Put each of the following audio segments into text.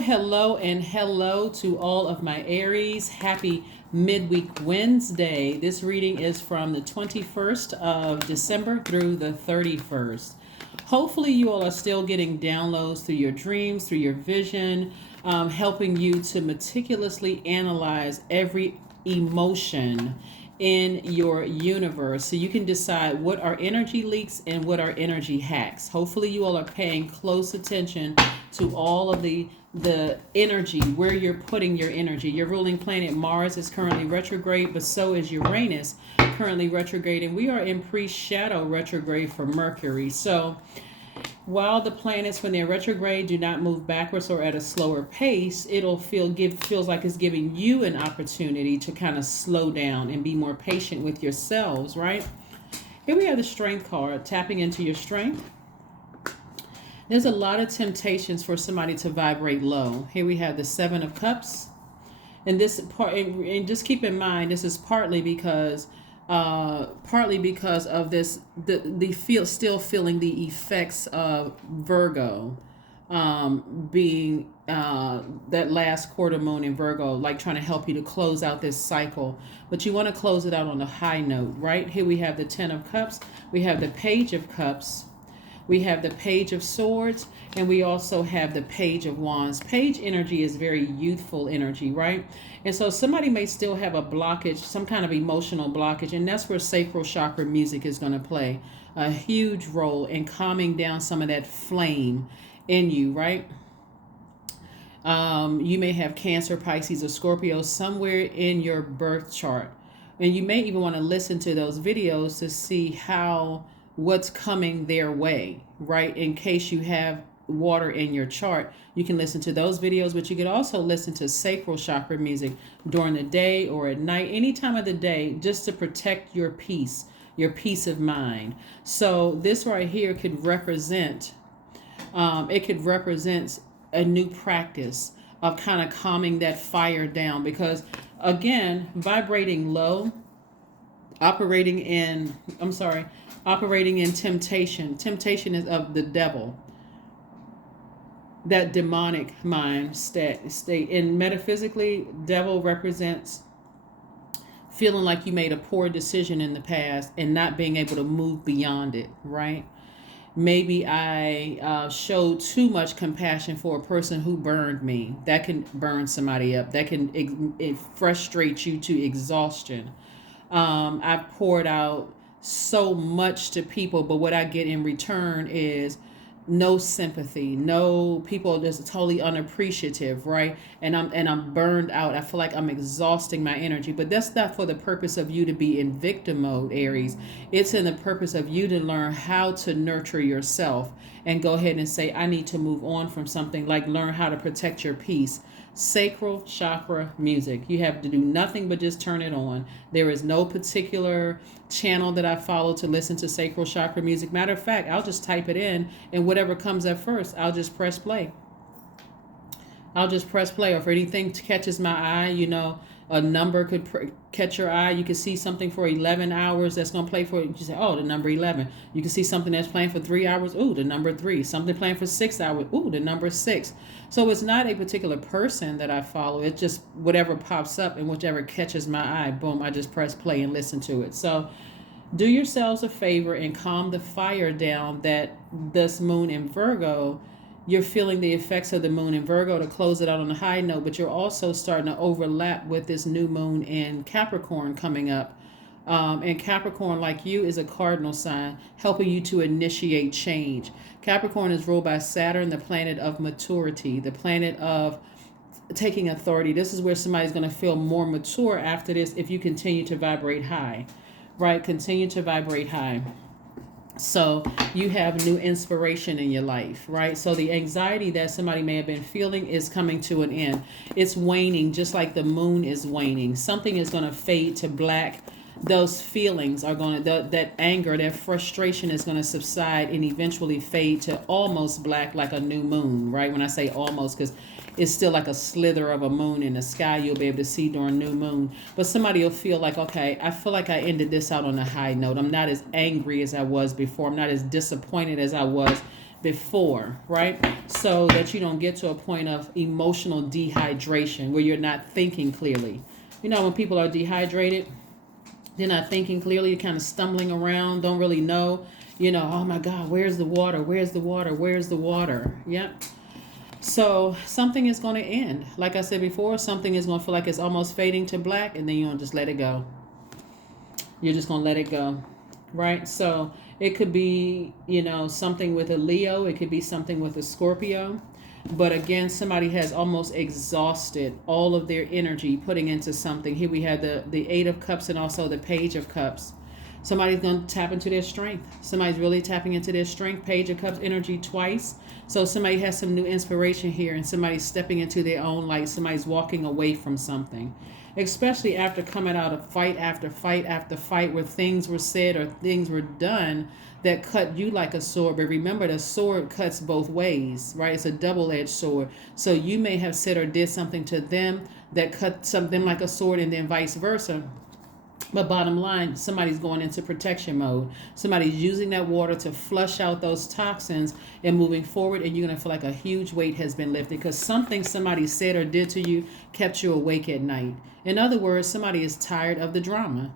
Hello, and hello to all of my Aries. Happy midweek Wednesday. This reading is from the 21st of December through the 31st. Hopefully, you all are still getting downloads through your dreams, through your vision, helping you to meticulously analyze every emotion in your universe so you can decide what are energy leaks and what are energy hacks. Hopefully you all are paying close attention to all of the energy, where you're putting your energy. Your ruling planet Mars is currently retrograde, but so is Uranus currently retrograde, and we are in pre-shadow retrograde for Mercury. So while the planets, when they're retrograde, do not move backwards or at a slower pace, feels like it's giving you an opportunity to kind of slow down and be more patient with yourselves, right? Here we have the Strength card, tapping into your strength. There's a lot of temptations for somebody to vibrate low. Here we have the Seven of Cups, and this part, and just keep in mind, this is partly because of this, still feeling the effects of Virgo, being that last quarter moon in Virgo, like trying to help you to close out this cycle. But you want to close it out on a high note, right? Here we have the Ten of Cups, we have the Page of Cups, we have the Page of Swords, and we also have the Page of Wands. Page energy is very youthful energy, right? And so somebody may still have a blockage, some kind of emotional blockage, and that's where sacral chakra music is going to play a huge role in calming down some of that flame in you, right? You may have Cancer, Pisces, or Scorpio somewhere in your birth chart. And you may even want to listen to those videos to see what's coming their way, right? In case you have water in your chart, you can listen to those videos, but you could also listen to sacral chakra music during the day or at night, any time of the day, just to protect your peace of mind. So this right here could represent, a new practice of kind of calming that fire down, because again, vibrating low, operating in temptation. Temptation is of the devil, that demonic mind state. And metaphysically, devil represents feeling like you made a poor decision in the past and not being able to move beyond it, right? Maybe I showed too much compassion for a person who burned me. That can burn somebody up. That can frustrate you to exhaustion. I've poured out so much to people, but what I get in return is no sympathy, no, people just totally unappreciative, right? And I'm burned out. I feel like I'm exhausting my energy, but that's not for the purpose of you to be in victim mode, Aries. It's in the purpose of you to learn how to nurture yourself and go ahead and say, I need to move on from something, like learn how to protect your peace. Sacral chakra music. You have to do nothing but just turn it on. There is no particular channel that I follow to listen to sacral chakra music. Matter of fact, I'll just type it in, and whatever comes up first, I'll just press play. Or if anything catches my eye, a number could catch your eye. You can see something for 11 hours that's going to play for, you say, oh, the number 11. You can see something that's playing for 3 hours. Ooh, the number 3. Something playing for 6 hours. Ooh, the number 6. So it's not a particular person that I follow. It's just whatever pops up and whichever catches my eye, boom, I just press play and listen to it. So do yourselves a favor and calm the fire down that this moon in Virgo, you're feeling the effects of the moon in Virgo to close it out on a high note, but you're also starting to overlap with this new moon in Capricorn coming up. And Capricorn, like you, is a cardinal sign, helping you to initiate change. Capricorn is ruled by Saturn, the planet of maturity, the planet of taking authority. This is where somebody's going to feel more mature after this if you continue to vibrate high, right? Continue to vibrate high. So you have new inspiration in your life, right? So the anxiety that somebody may have been feeling is coming to an end. It's waning, just like the moon is waning. Something is going to fade to black. Those feelings are going to, that anger, that frustration is going to subside and eventually fade to almost black, like a new moon, right? When I say almost, because it's still like a slither of a moon in the sky you'll be able to see during new moon. But somebody will feel like, okay, I feel like I ended this out on a high note. I'm not as angry as I was before. I'm not as disappointed as I was before, right? So that you don't get to a point of emotional dehydration where you're not thinking clearly. You know, when people are dehydrated, they're not thinking clearly, kind of stumbling around, don't really know, you know, oh my God, where's the water? Where's the water? Where's the water? Yep. So something is going to end. Like I said before, something is going to feel like it's almost fading to black, and then you're going to just let it go. You're just going to let it go, right? So it could be, you know, something with a Leo. It could be something with a Scorpio. But again, somebody has almost exhausted all of their energy putting into something. Here we had the Eight of Cups and also the Page of Cups. Somebody's going to tap into their strength. Somebody's really tapping into their strength. Page of Cups energy twice. So somebody has some new inspiration here, and somebody's stepping into their own light. Somebody's walking away from something, especially after coming out of fight after fight after fight where things were said or things were done that cut you like a sword. But remember, the sword cuts both ways, right? It's a double-edged sword. So you may have said or did something to them that cut something like a sword, and then vice versa. But bottom line, somebody's going into protection mode. Somebody's using that water to flush out those toxins and moving forward, and you're going to feel like a huge weight has been lifted because something somebody said or did to you kept you awake at night. In other words, somebody is tired of the drama.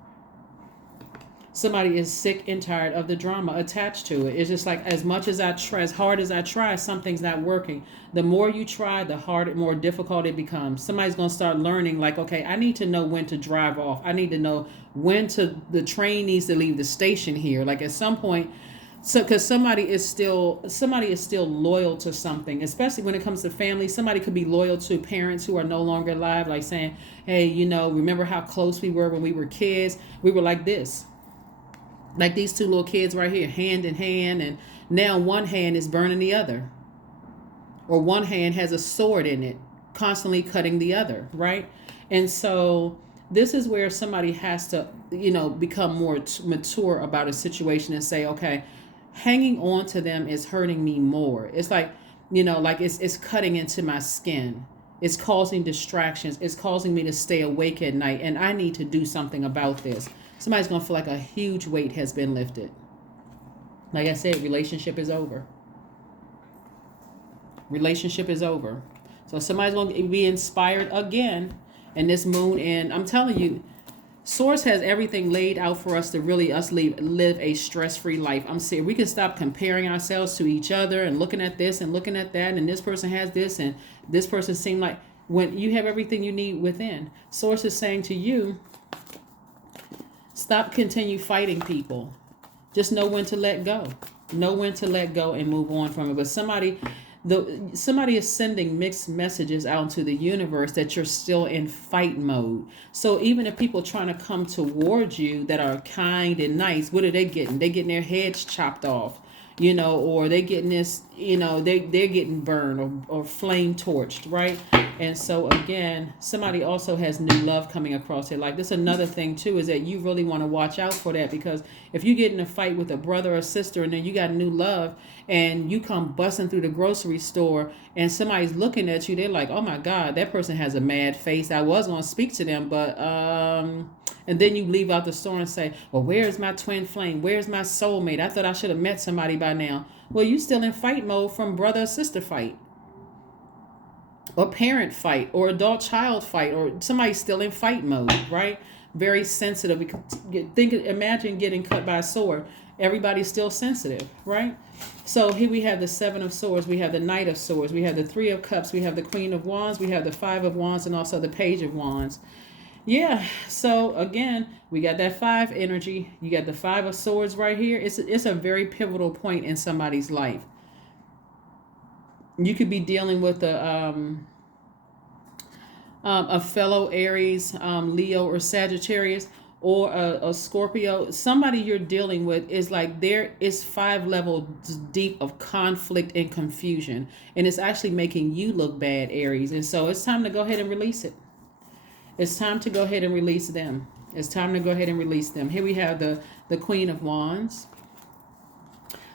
Somebody is sick and tired of the drama attached to it. It's just like, as much as I try, as hard as I try, something's not working. The more you try, the harder, more difficult it becomes. Somebody's going to start learning, like, okay, I need to know when to drive off. I need to know when the train needs to leave the station here. Like at some point, so because somebody is still loyal to something, especially when it comes to family. Somebody could be loyal to parents who are no longer alive, like saying, hey, you know, remember how close we were when we were kids? We were like this. Like these two little kids right here, hand in hand, and now one hand is burning the other. Or one hand has a sword in it, constantly cutting the other, right? And so this is where somebody has to, you know, become more mature about a situation and say, okay, hanging on to them is hurting me more. It's like, you know, like it's cutting into my skin. It's causing distractions. It's causing me to stay awake at night, and I need to do something about this. Somebody's going to feel like a huge weight has been lifted. Like I said, relationship is over. Relationship is over. So somebody's going to be inspired again in this moon. And I'm telling you, Source has everything laid out for us to really live a stress-free life. I'm saying we can stop comparing ourselves to each other and looking at this and looking at that. And this person has this and this person seemed like, when you have everything you need within. Source is saying to you, stop continue fighting people. Just know when to let go. Know when to let go and move on from it. But somebody is sending mixed messages out into the universe that you're still in fight mode. So even if people trying to come towards you that are kind and nice, what are they getting? They're getting their heads chopped off, you know, or they getting this, you know, they're getting burned or flame torched, right? And so again, somebody also has new love coming across their life. This is another thing too, is that you really want to watch out for that, because if you get in a fight with a brother or sister and then you got new love and you come busting through the grocery store and somebody's looking at you, they're like, oh my God, that person has a mad face. I was going to speak to them, but and then you leave out the store and say, well, where's my twin flame? Where's my soulmate? I thought I should have met somebody by now. Well, you still in fight mode from brother or sister fight, or parent fight, or adult child fight, or somebody's still in fight mode, right? Very sensitive. Imagine getting cut by a sword. Everybody's still sensitive, right? So here we have the Seven of Swords, we have the Knight of Swords, we have the Three of Cups, we have the Queen of Wands, we have the Five of Wands, and also the Page of Wands. Yeah, so again, we got that 5 energy. You got the 5 of Swords right here. It's a very pivotal point in somebody's life. You could be dealing with a fellow Aries, Leo, or Sagittarius, or a Scorpio. Somebody you're dealing with is like, there is 5 levels deep of conflict and confusion, and it's actually making you look bad, Aries. And so it's time to go ahead and release it. It's time to go ahead and release them. It's time to go ahead and release them. Here we have the Queen of Wands.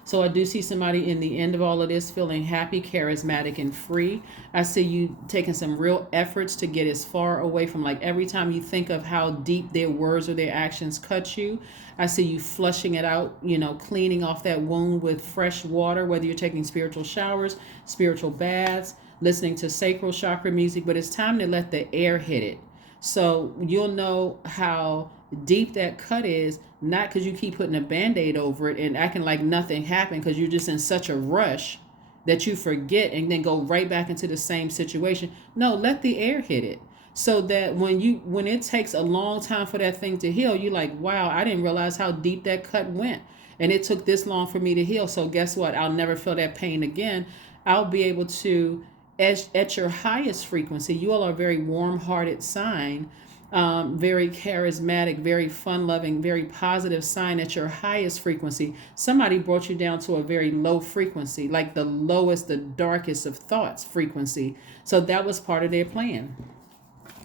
So I do see somebody in the end of all of this feeling happy, charismatic, and free. I see you taking some real efforts to get as far away from, like, every time you think of how deep their words or their actions cut you, I see you flushing it out, cleaning off that wound with fresh water, whether you're taking spiritual showers, spiritual baths, listening to sacral chakra music, but it's time to let the air hit it. So you'll know how deep that cut is, not because you keep putting a band-aid over it and acting like nothing happened because you're just in such a rush that you forget and then go right back into the same situation. No, let the air hit it. So that when it takes a long time for that thing to heal, you're like, wow, I didn't realize how deep that cut went. And it took this long for me to heal. So guess what? I'll never feel that pain again. I'll be able to, at your highest frequency, you all are a very warm-hearted sign, very charismatic, very fun-loving, very positive sign at your highest frequency. Somebody brought you down to a very low frequency, like the lowest, the darkest of thoughts frequency. So that was part of their plan.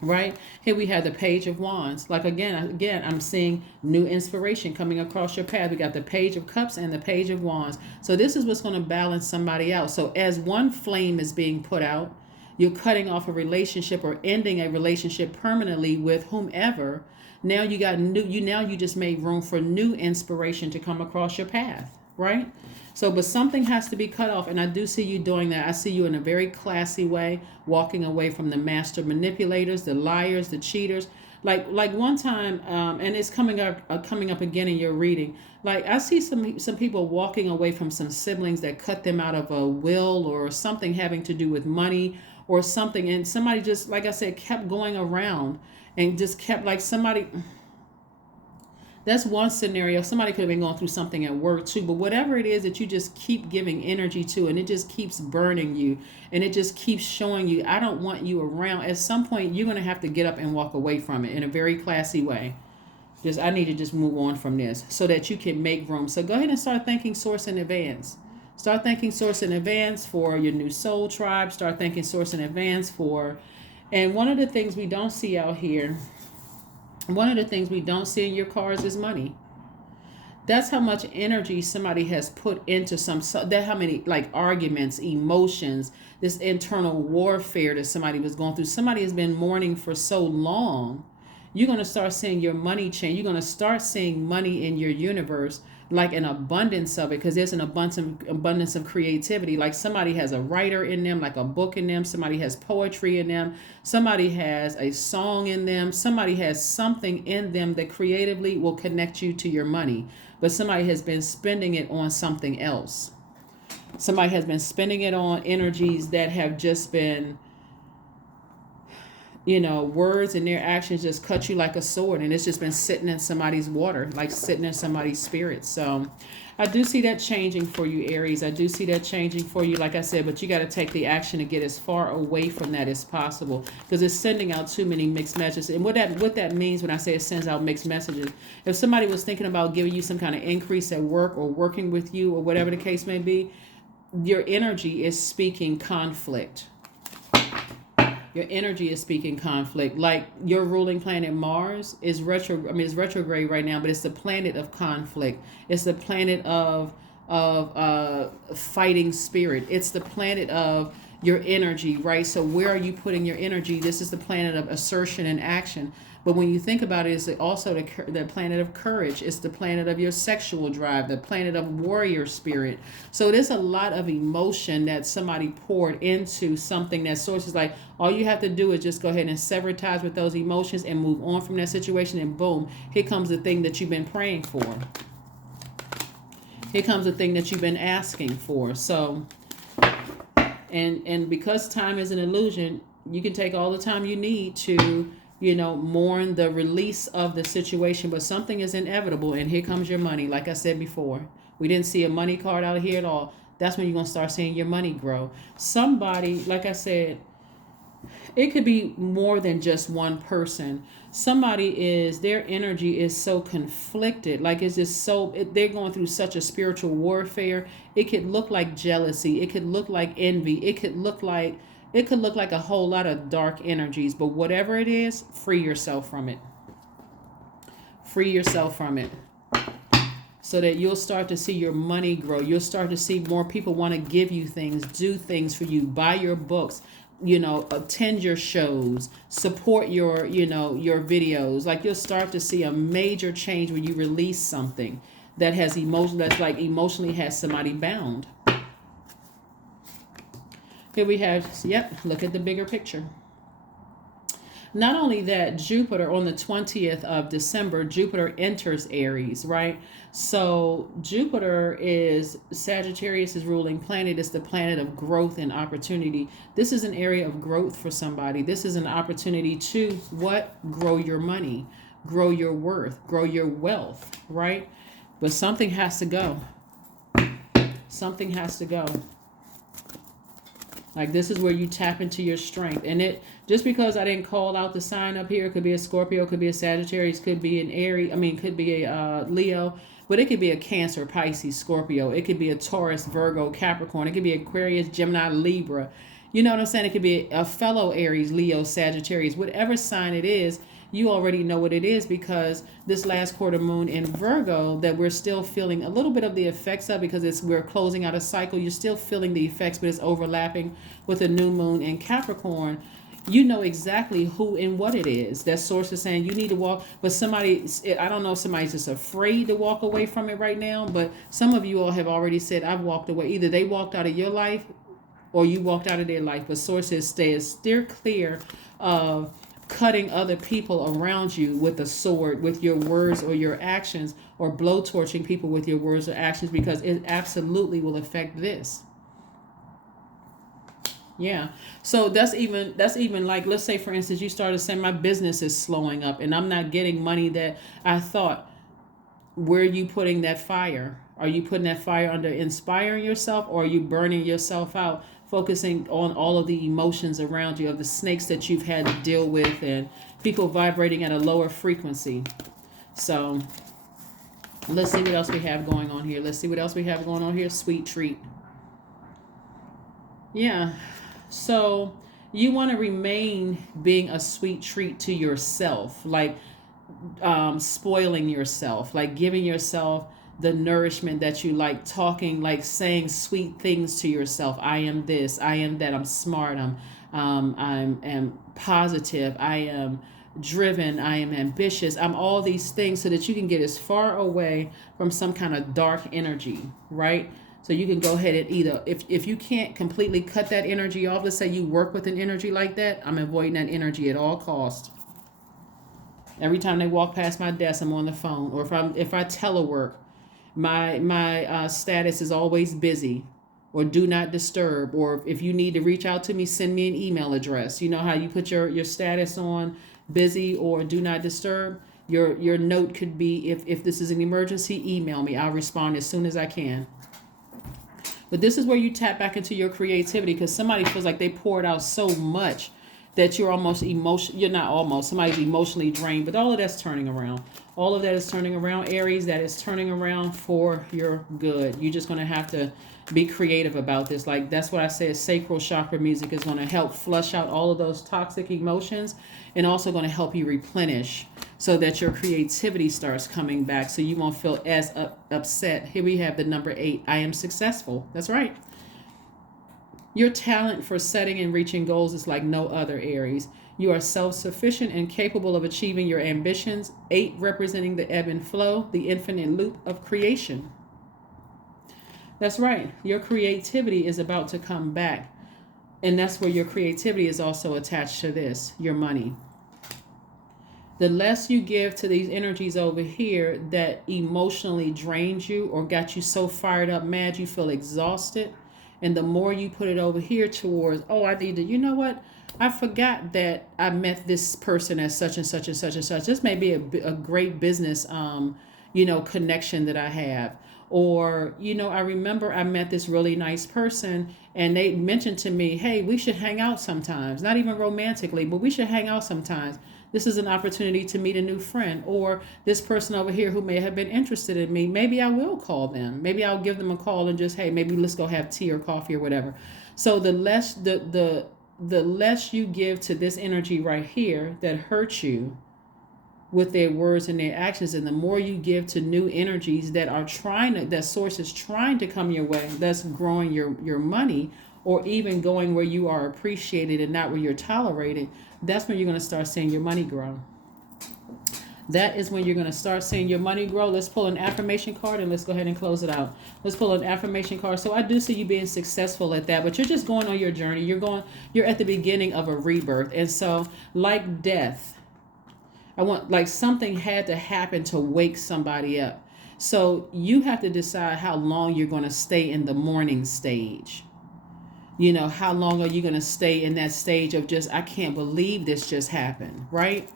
Right here we have the Page of Wands. Like again, I'm seeing new inspiration coming across your path. We got the Page of Cups and the Page of Wands. So this is what's going to balance somebody out. So as one flame is being put out, you're cutting off a relationship or ending a relationship permanently with whomever. Now you got you just made room for new inspiration to come across your path, right? So, but something has to be cut off, and I do see you doing that. I see you in a very classy way, walking away from the master manipulators, the liars, the cheaters. Like one time, and it's coming up again in your reading. Like I see some people walking away from some siblings that cut them out of a will or something having to do with money or something, and somebody just, like I said, kept going around and just kept, like, somebody. That's one scenario. Somebody could have been going through something at work too, but whatever it is that you just keep giving energy to, and it just keeps burning you, and it just keeps showing you, I don't want you around. At some point, you're going to have to get up and walk away from it in a very classy way. I need to just move on from this so that you can make room. So go ahead and start thanking Source in advance. Start thanking Source in advance for your new soul tribe. Start thanking Source in advance for, and one of the things we don't see out here, one of the things we don't see in your cards is money. That's how much energy somebody has put into that how many, like, arguments, emotions, this internal warfare that somebody was going through. Somebody has been mourning for so long. You're going to start seeing your money change. You're going to start seeing money in your universe, like an abundance of it, because there's an abundance of creativity. Like somebody has a writer in them, like a book in them. Somebody has poetry in them. Somebody has a song in them. Somebody has something in them that creatively will connect you to your money. But somebody has been spending it on something else. Somebody has been spending it on energies that have just been, words and their actions just cut you like a sword, and it's just been sitting in somebody's water, like sitting in somebody's spirit. So I do see that changing for you, Aries. I do see that changing for you, like I said, but you got to take the action to get as far away from that as possible, because it's sending out too many mixed messages. And what that means when I say it sends out mixed messages, if somebody was thinking about giving you some kind of increase at work or working with you or whatever the case may be, your energy is speaking conflict. Your energy is speaking conflict. Like your ruling planet Mars is it's retrograde right now, but it's the planet of conflict. It's the planet of fighting spirit. It's the planet of your energy, right? So where are you putting your energy? This is the planet of assertion and action. But when you think about it, it's also the planet of courage. It's the planet of your sexual drive, the planet of warrior spirit. So there's a lot of emotion that somebody poured into something that Source is like, all you have to do is just go ahead and sever ties with those emotions and move on from that situation, and boom, here comes the thing that you've been praying for. Here comes the thing that you've been asking for. So, and because time is an illusion, you can take all the time you need to mourn the release of the situation, but something is inevitable, and here comes your money. Like I said before, we didn't see a money card out here at all. That's when you're going to start seeing your money grow. Somebody, like I said, it could be more than just one person. Their energy is so conflicted. Like it's just they're going through such a spiritual warfare. It could look like jealousy. It could look like envy. It could look like a whole lot of dark energies, but whatever it is, free yourself from it. Free yourself from it. so that you'll start to see your money grow. You'll start to see more people want to give you things, do things for you, buy your books, attend your shows, support your, your videos. Like, you'll start to see a major change when you release something that has emotion, that's like emotionally has somebody bound. Here we have, look at the bigger picture. Not only that, Jupiter on the 20th of December, Jupiter enters Aries, right? So Jupiter is Sagittarius' ruling planet. It's the planet of growth and opportunity. This is an area of growth for somebody. This is an opportunity to what? Grow your money, grow your worth, grow your wealth, right? But something has to go. Something has to go. Like, this is where you tap into your strength. And it, just because I didn't call out the sign up here, it could be a Scorpio, could be a Sagittarius, could be an Aries, could be a Leo, but it could be a Cancer, Pisces, Scorpio. It could be a Taurus, Virgo, Capricorn. It could be Aquarius, Gemini, Libra. You know what I'm saying? It could be a fellow Aries, Leo, Sagittarius. Whatever sign it is, you already know what it is, because this last quarter moon in Virgo that we're still feeling a little bit of the effects of, because we're closing out a cycle. You're still feeling the effects, but it's overlapping with a new moon in Capricorn. You know exactly who and what it is. That source is saying you need to walk, but somebody, I don't know if somebody's just afraid to walk away from it right now, but some of you all have already said, I've walked away. Either they walked out of your life or you walked out of their life. But sources steer clear of cutting other people around you with a sword, with your words or your actions, or blowtorching people with your words or actions, because it absolutely will affect this. Yeah. So that's even like, let's say for instance, you started saying my business is slowing up and I'm not getting money that I thought. Where are you putting that fire? Are you putting that fire under inspiring yourself, or are you burning yourself out, focusing on all of the emotions around you, of the snakes that you've had to deal with and people vibrating at a lower frequency? So let's see what else we have going on here. Sweet treat. Yeah. So you want to remain being a sweet treat to yourself, like spoiling yourself, like giving yourself the nourishment that you like, talking, like saying sweet things to yourself. I am this, I am that, I'm smart, I'm positive, I am driven, I am ambitious, I'm all these things, so that you can get as far away from some kind of dark energy, right? So you can go ahead and either, if you can't completely cut that energy off, let's say you work with an energy like that, I'm avoiding that energy at all costs. Every time they walk past my desk, I'm on the phone. Or if I telework, my status is always busy, or do not disturb. Or if you need to reach out to me, send me an email address. You know how you put your status on busy or do not disturb? Your note could be, if this is an emergency, email me. I'll respond as soon as I can. But this is where you tap back into your creativity, because somebody feels like they poured out so much that you're somebody's emotionally drained, but all of that's turning around. All of that is turning around, Aries. That is turning around for your good. You're just going to have to be creative about this. Like, that's what I said, sacral chakra music is going to help flush out all of those toxic emotions, and also going to help you replenish, so that your creativity starts coming back, so you won't feel as upset. Here we have the number 8. I am successful. That's right. Your talent for setting and reaching goals is like no other, Aries. You are self-sufficient and capable of achieving your ambitions. 8 representing the ebb and flow, the infinite loop of creation. That's right. Your creativity is about to come back. And that's where your creativity is also attached to this, your money. The less you give to these energies over here that emotionally drains you or got you so fired up, mad, you feel exhausted. And the more you put it over here towards, I need to, you know what? I forgot that I met this person as such and such and such and such. This may be a great business, connection that I have. Or, I remember I met this really nice person and they mentioned to me, hey, we should hang out sometimes. Not even romantically, but we should hang out sometimes. This is an opportunity to meet a new friend. Or this person over here who may have been interested in me, maybe I will call them. Maybe I'll give them a call and just, hey, maybe let's go have tea or coffee or whatever. So the less you give to this energy right here that hurts you, with their words and their actions. And the more you give to new energies that are that source is trying to come your way, that's growing your money, or even going where you are appreciated and not where you're tolerated, that's when you're going to start seeing your money grow. That is when you're going to start seeing your money grow. Let's pull an affirmation card and let's go ahead and close it out. Let's pull an affirmation card. So I do see you being successful at that, but you're just going on your journey. You're at the beginning of a rebirth. And so, like death, like something had to happen to wake somebody up. So you have to decide how long you're going to stay in the mourning stage. How long are you going to stay in that stage of just, I can't believe this just happened, right?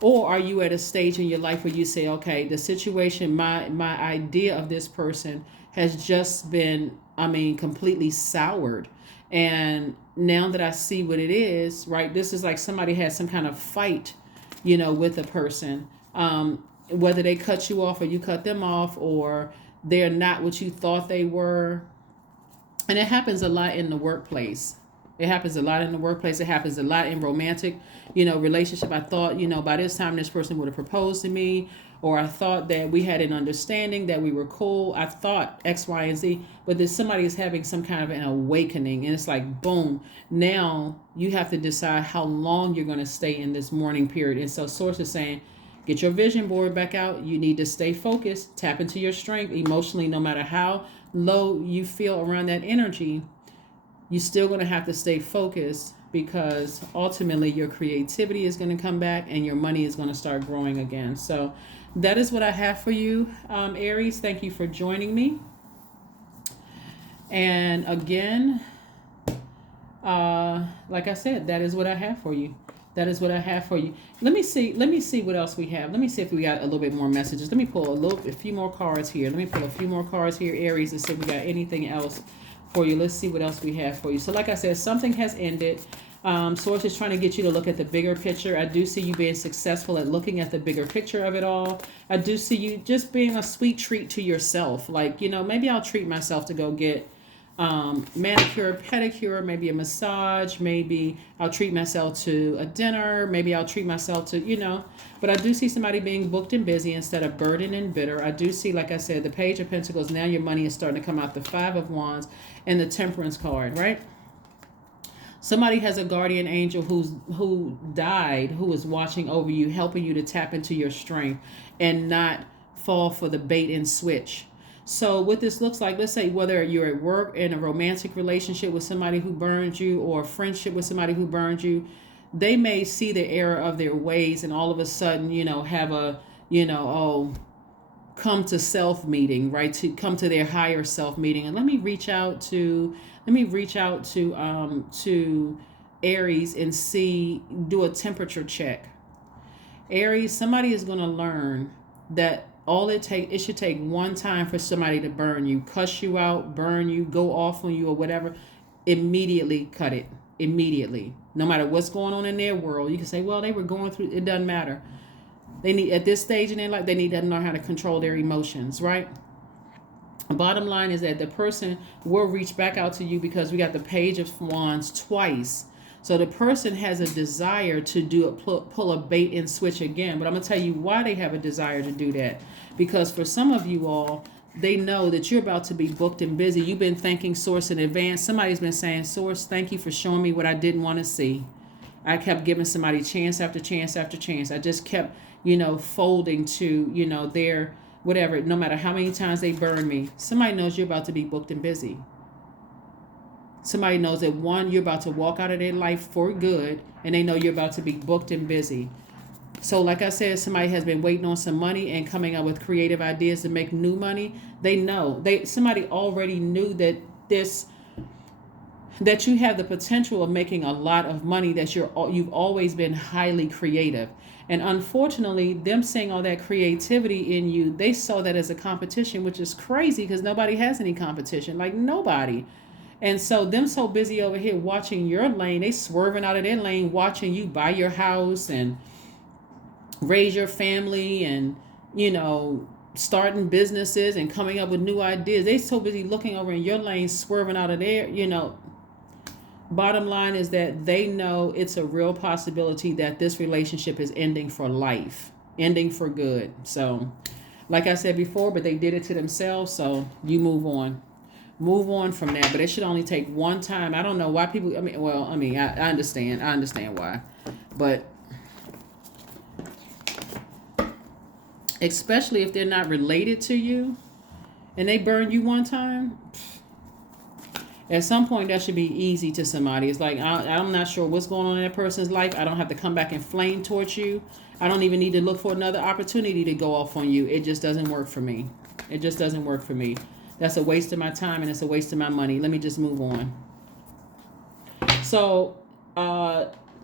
Or are you at a stage in your life where you say, okay, the situation, my idea of this person has just been, completely soured. And now that I see what it is, right, this is like somebody had some kind of fight, with a person, whether they cut you off or you cut them off, or they're not what you thought they were. And it happens a lot in the workplace. It happens a lot in the workplace. It happens a lot in romantic, relationship. I thought, by this time this person would have proposed to me, or I thought that we had an understanding, that we were cool. I thought X, Y, and Z, but then somebody is having some kind of an awakening, and it's like, boom, now you have to decide how long you're going to stay in this mourning period. And so Source is saying, get your vision board back out. You need to stay focused, tap into your strength emotionally, no matter how low you feel around that energy. You're still going to have to stay focused, because ultimately your creativity is going to come back and your money is going to start growing again. So that is what I have for you, Aries. Thank you for joining me. And again, like I said, that is what I have for you. That is what I have for you. Let me see what else we have. Let me see if we got a little bit more messages. Let me pull a few more cards here. Aries, and see if we got anything else for you. Let's see what else we have for you. So like I said, something has ended. Source is trying to get you to look at the bigger picture. I do see you being successful at looking at the bigger picture of it all. I do see you just being a sweet treat to yourself. Like, maybe I'll treat myself to go get manicure, pedicure, maybe a massage, maybe I'll treat myself to a dinner, maybe I'll treat myself to, but I do see somebody being booked and busy instead of burdened and bitter. I do see, like I said, the Page of Pentacles. Now your money is starting to come out, the Five of Wands and the Temperance card, right? Somebody has a guardian angel who died, who is watching over you, helping you to tap into your strength and not fall for the bait and switch. So what this looks like, let's say whether you're at work, in a romantic relationship with somebody who burned you, or a friendship with somebody who burned you, they may see the error of their ways and all of a sudden, have a, come to self meeting, right? To come to their higher self meeting. And let me reach out to Aries and do a temperature check. Aries, somebody is going to learn that it should take one time for somebody to burn you, cuss you out, burn you, go off on you or whatever. Immediately cut it. Immediately. No matter what's going on in their world. You can say, well, they were going through, it doesn't matter. They need, at this stage in their life, they need to learn how to control their emotions, right? The bottom line is that the person will reach back out to you, because we got the Page of Wands twice. So the person has a desire to pull a bait and switch again. But I'm going to tell you why they have a desire to do that. Because for some of you all, they know that you're about to be booked and busy. You've been thanking Source in advance. Somebody's been saying, Source, thank you for showing me what I didn't want to see. I kept giving somebody chance after chance after chance. I just kept, folding to, their whatever, no matter how many times they burn me. Somebody knows you're about to be booked and busy. Somebody knows that, one, you're about to walk out of their life for good, and they know you're about to be booked and busy. So like I said, somebody has been waiting on some money and coming up with creative ideas to make new money. They know. Somebody already knew that that you have the potential of making a lot of money, that you've always been highly creative. And unfortunately, them seeing all that creativity in you, they saw that as a competition, which is crazy because nobody has any competition. Like, nobody. And so them so busy over here watching your lane, they swerving out of their lane, watching you buy your house and raise your family and, starting businesses and coming up with new ideas. They so busy looking over in your lane, swerving out of there, Bottom line is that they know it's a real possibility that this relationship is ending for life. ending for good. So, like I said before, but they did it to themselves. So you move on from that. But it should only take one time. I don't know why people. I understand. I understand why, but especially if they're not related to you and they burn you one time. At some point, that should be easy to somebody. It's like, I'm not sure what's going on in that person's life. I don't have to come back and flame towards you. I don't even need to look for another opportunity to go off on you. It just doesn't work for me. It just doesn't work for me. That's a waste of my time and it's a waste of my money. Let me just move on. So,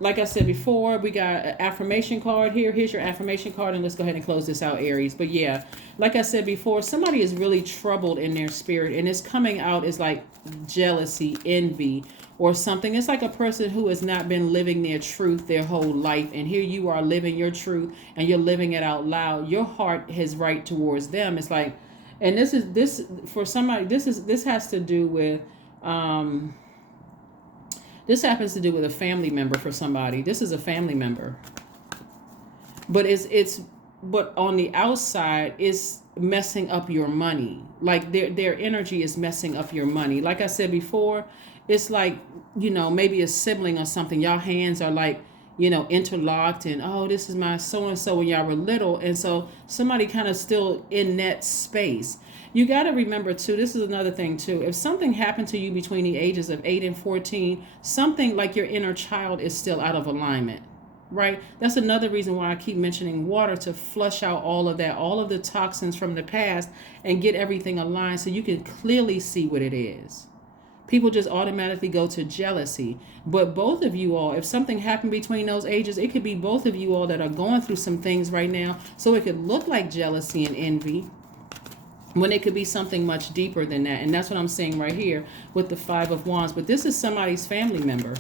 like I said before, we got an affirmation card here. Here's your affirmation card, and let's go ahead and close this out, Aries. But yeah, like I said before, somebody is really troubled in their spirit, and it's coming out as like jealousy, envy, or something. It's like a person who has not been living their truth their whole life, and here you are living your truth, and you're living it out loud. Your heart is right towards them. It's like, and this for somebody. This has to do with. This happens to do with a family member for somebody. This is a family member. But but on the outside it's messing up your money. Like their energy is messing up your money. Like I said before, it's like, maybe a sibling or something. Y'all hands are like, interlocked and, oh, this is my so-and-so when y'all were little. And so somebody kind of still in that space. You got to remember, too, this is another thing, too. If something happened to you between the ages of 8 and 14, something like your inner child is still out of alignment, right? That's another reason why I keep mentioning water, to flush out all of that, all of the toxins from the past, and get everything aligned so you can clearly see what it is. People just automatically go to jealousy. But both of you all, if something happened between those ages, it could be both of you all that are going through some things right now. So it could look like jealousy and envy, when it could be something much deeper than that. And that's what I'm saying right here with the 5 of Wands. But this is somebody's family member.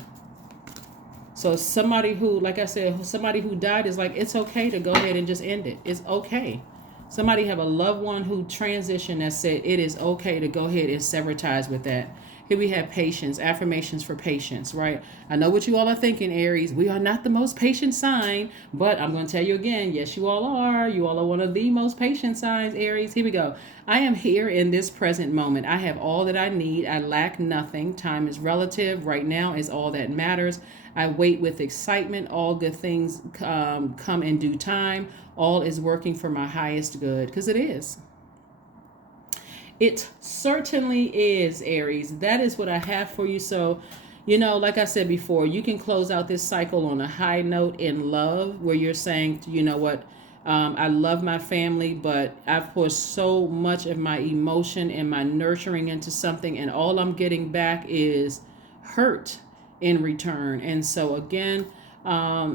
So somebody who, like I said, somebody who died is like, it's okay to go ahead and just end it. It's okay. Somebody have a loved one who transitioned that said it is okay to go ahead and sever ties with that. Here we have patience, affirmations for patience, right? I know what you all are thinking, Aries. We are not the most patient sign, but I'm going to tell you again, yes, you all are. You all are one of the most patient signs, Aries. Here we go. I am here in this present moment. I have all that I need. I lack nothing. Time is relative. Right now is all that matters. I wait with excitement. All good things come in due time. All is working for my highest good, because it is. It certainly is, Aries. That is what I have for you. So, like I said before, you can close out this cycle on a high note in love, where you're saying, I love my family, but I've poured so much of my emotion and my nurturing into something, and all I'm getting back is hurt in return. And so again,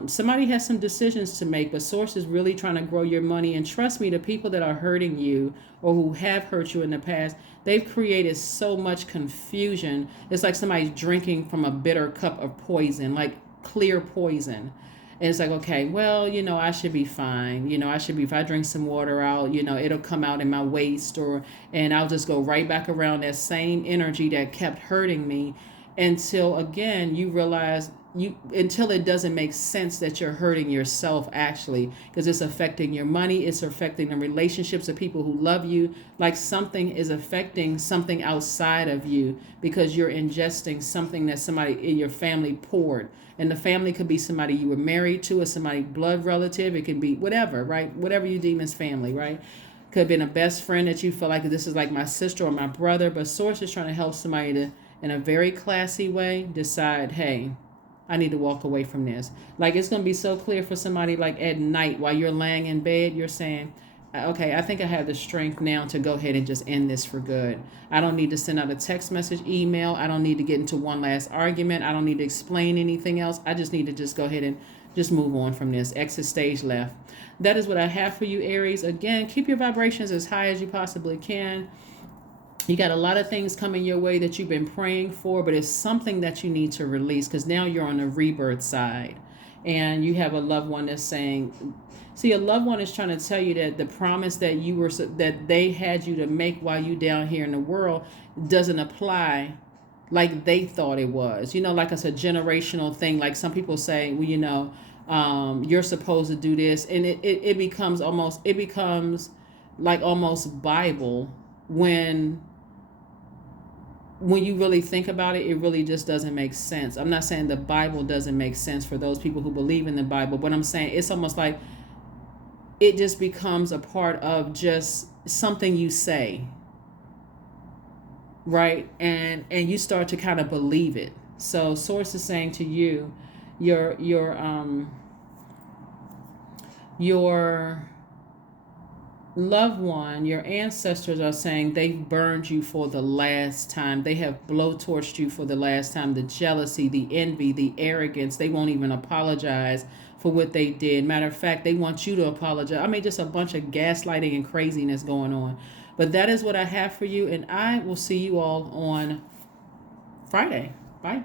somebody has some decisions to make, but Source is really trying to grow your money. And trust me, the people that are hurting you or who have hurt you in the past, they've created so much confusion. It's like somebody's drinking from a bitter cup of poison, like clear poison. And it's like, okay, well, I should be fine. I should be, if I drink some water out, it'll come out in my waist, and I'll just go right back around that same energy that kept hurting me, until again, you realize until it doesn't make sense that you're hurting yourself, actually, because it's affecting your money, it's affecting the relationships of people who love you. Like something is affecting something outside of you, because you're ingesting something that somebody in your family poured. And the family could be somebody you were married to, or somebody blood relative. It can be whatever, right? Whatever you deem as family, right? Could have been a best friend that you feel like, this is like my sister or my brother. But Source is trying to help somebody to, in a very classy way, decide, hey, I need to walk away from this. Like, it's going to be so clear for somebody, like at night while you're laying in bed, you're saying, okay, I think I have the strength now to go ahead and just end this for good. I don't need to send out a text message, email. I don't need to get into one last argument. I don't need to explain anything else. I just need to just go ahead and just move on from this. Exit stage left. That is what I have for you, Aries. Again, keep your vibrations as high as you possibly can. You got a lot of things coming your way that you've been praying for, but it's something that you need to release, because now you're on the rebirth side, and you have a loved one that's saying, see, a loved one is trying to tell you that the promise that that they had you to make while you down here in the world doesn't apply like they thought it was. Like it's a generational thing. Like some people say, well, You're supposed to do this, and it becomes like almost Bible when you really think about it. It really just doesn't make sense. I'm not saying the Bible doesn't make sense for those people who believe in the Bible, but I'm saying it's almost like it just becomes a part of just something you say, right? And you start to kind of believe it. So source is saying to you, your loved one, your ancestors are saying they've burned you for the last time. They have blowtorched you for the last time. The jealousy, the envy, the arrogance, they won't even apologize for what they did. Matter of fact, they want you to apologize. I mean, just a bunch of gaslighting and craziness going on. But that is what I have for you, and I will see you all on Friday. Bye.